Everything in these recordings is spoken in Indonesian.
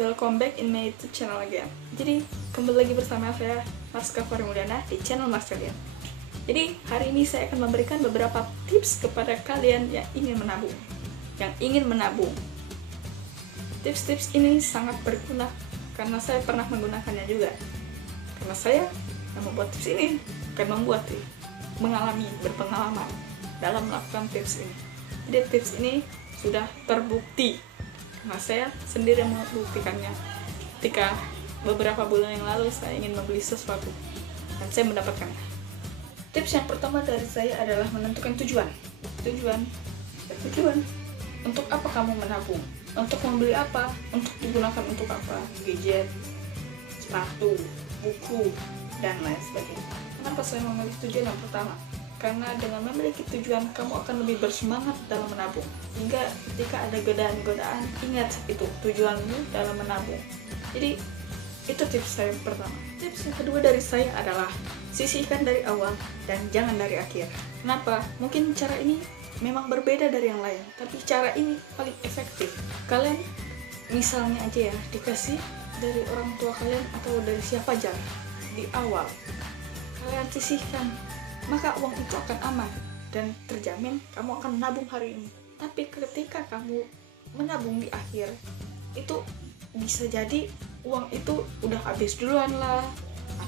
welcome back in my YouTube channel again. Jadi kembali lagi bersama saya Maska Farimulyana di channel Mas kalian. Jadi hari ini saya akan memberikan beberapa tips kepada kalian yang ingin menabung. Tips-tips ini sangat berguna karena saya pernah menggunakannya juga. Karena saya yang membuat tips ini berpengalaman dalam melakukan tips ini. Jadi tips ini sudah terbukti. Nah, saya sendiri yang membuktikannya ketika beberapa bulan yang lalu saya ingin membeli sesuatu dan saya mendapatkannya. Tips yang pertama dari saya adalah menentukan tujuan. Untuk apa kamu menabung? Untuk membeli apa? Untuk digunakan untuk apa? Gadget, sepatu, buku, dan lain sebagainya. Kenapa saya memilih tujuan yang pertama? Karena dengan memiliki tujuan, kamu akan lebih bersemangat dalam menabung. Hingga ketika ada godaan-godaan, ingat itu tujuanmu dalam menabung. Jadi, itu tips saya pertama. Tips yang kedua dari saya adalah sisihkan dari awal dan jangan dari akhir. Kenapa? Mungkin cara ini memang berbeda dari yang lain, tapi cara ini paling efektif. Kalian misalnya aja ya, dikasih dari orang tua kalian atau dari siapa aja di awal. Kalian sisihkan, maka uang itu akan aman dan terjamin kamu akan menabung hari ini. Tapi ketika kamu menabung di akhir, itu bisa jadi uang itu udah habis duluan lah,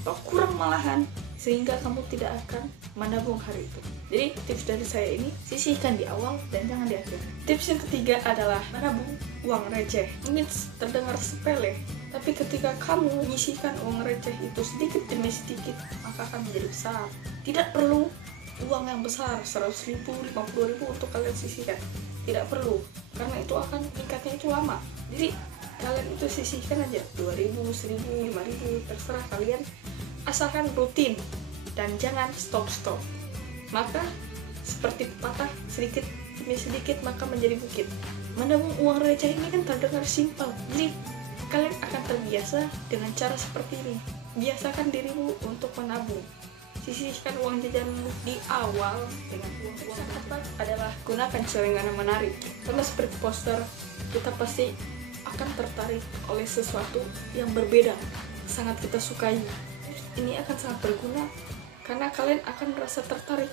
atau kurang malahan, sehingga kamu tidak akan menabung hari itu. Jadi tips dari saya ini, sisihkan di awal dan jangan di akhir. Tips yang ketiga adalah menabung uang receh. Mungkin terdengar sepele, tapi ketika kamu menyisihkan uang receh itu sedikit demi sedikit, maka akan menjadi besar. Tidak perlu uang yang besar, 100.000, 50.000 untuk kalian sisihkan. Tidak perlu, karena itu akan meningkatnya itu lama. Jadi kalian itu sisihkan aja 2.000, 1.000, 5.000, terserah kalian, asalkan rutin dan jangan stop. Maka seperti patah sedikit demi sedikit maka menjadi bukit. Menabung uang receh ini kan terdengar simpel, jadi kalian akan terbiasa dengan cara seperti ini. Biasakan dirimu untuk menabung. Sisihkan uang jajanmu di awal dengan uang yang tepat adalah gunakan celengan yang menarik. Karena seperti poster, kita pasti akan tertarik oleh sesuatu yang berbeda, sangat kita sukai. Ini akan sangat berguna karena kalian akan merasa tertarik.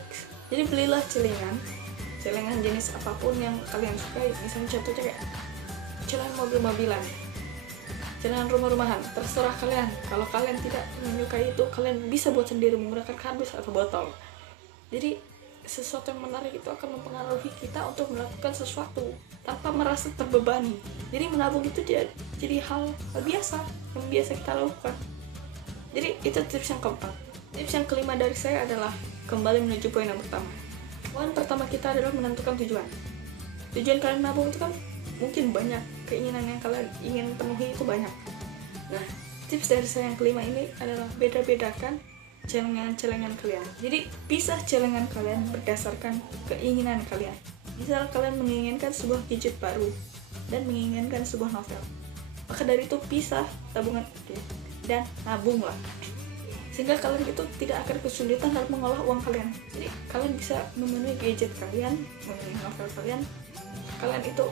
Jadi belilah celengan jenis apapun yang kalian sukai. Misalnya contohnya kayak celengan mobil-mobilan, celengan rumah-rumahan, terserah kalian. Kalau kalian tidak menyukai itu, kalian bisa buat sendiri menggunakan kardus atau botol. Jadi sesuatu yang menarik itu akan mempengaruhi kita untuk melakukan sesuatu tanpa merasa terbebani. Jadi menabung itu jadi hal biasa yang biasa kita lakukan. Jadi itu tips yang keempat. Tips yang kelima dari saya adalah kembali menuju poin yang pertama. Poin pertama kita adalah menentukan tujuan. Tujuan kalian menabung itu kan mungkin banyak, keinginan yang kalian ingin penuhi itu banyak. Nah, tips dari saya yang kelima ini adalah beda-bedakan celengan-celengan kalian. Jadi pisah celengan kalian berdasarkan keinginan kalian. Misal kalian menginginkan sebuah gadget baru dan menginginkan sebuah novel, maka dari itu pisah tabungan itu dan nabunglah, sehingga kalian itu tidak akan kesulitan dalam mengolah uang kalian. Jadi kalian bisa memenuhi gadget kalian, memenuhi novel kalian. Kalian itu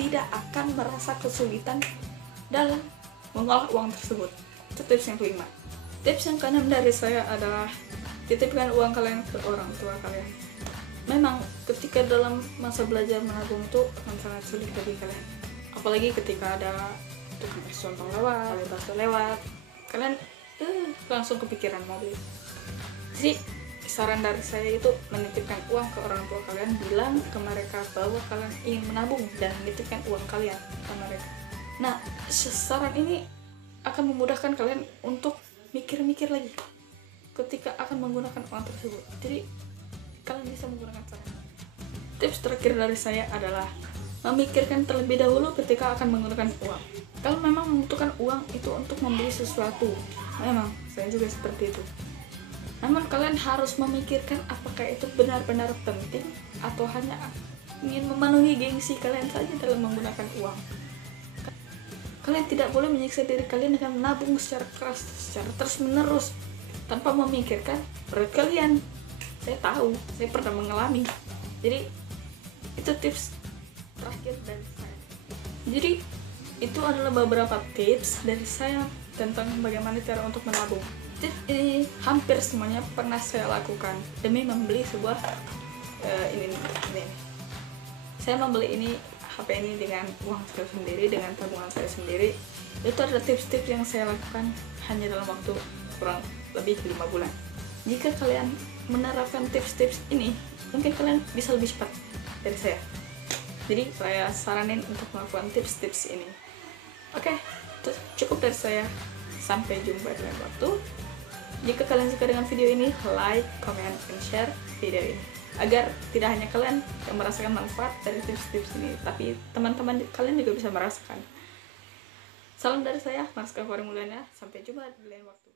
tidak akan merasa kesulitan dalam mengolah uang tersebut. Itu tips yang kelima. Tips yang keenam dari saya adalah titipkan uang kalian ke orang tua kalian. Memang ketika dalam masa belajar menabung itu akan sangat sulit bagi kalian, apalagi ketika ada tukang contoh lewat, bakso lewat, kalian langsung kepikiran mobil. Jadi saran dari saya itu menitipkan uang ke orang tua kalian, bilang ke mereka bahwa kalian ingin menabung dan menitipkan uang kalian ke mereka. Nah, saran ini akan memudahkan kalian untuk mikir-mikir lagi ketika akan menggunakan uang tersebut. Jadi kalian bisa menggunakan cara. Tips terakhir dari saya adalah memikirkan terlebih dahulu ketika akan menggunakan uang. Kalau memang membutuhkan uang itu untuk membeli sesuatu, memang saya juga seperti itu. Namun kalian harus memikirkan apakah itu benar-benar penting atau hanya ingin memenuhi gengsi kalian saja dalam menggunakan uang. Kalian tidak boleh menyiksa diri kalian dengan menabung secara keras, secara terus-menerus, tanpa memikirkan perut kalian. Saya tahu, saya pernah mengalami. Jadi itu tips terakhir dari saya. Jadi Itu adalah beberapa tips dari saya tentang bagaimana cara untuk menabung. Tips ini hampir semuanya pernah saya lakukan demi membeli sebuah ini. Saya membeli ini HP ini dengan uang saya sendiri, dengan tabungan saya sendiri. Itu adalah tips-tips yang saya lakukan hanya dalam waktu kurang lebih 5 bulan. Jika kalian menerapkan tips-tips ini, mungkin kalian bisa lebih cepat dari saya. Jadi saya saranin untuk melakukan tips-tips ini. Oke, itu cukup dari saya. Sampai jumpa di lain waktu. Jika kalian suka dengan video ini, like, comment, and share video ini, agar tidak hanya kalian yang merasakan manfaat dari tips-tips ini, tapi teman-teman kalian juga bisa merasakan. Salam dari saya, Marska Fahri Mulyana. Sampai jumpa di lain waktu.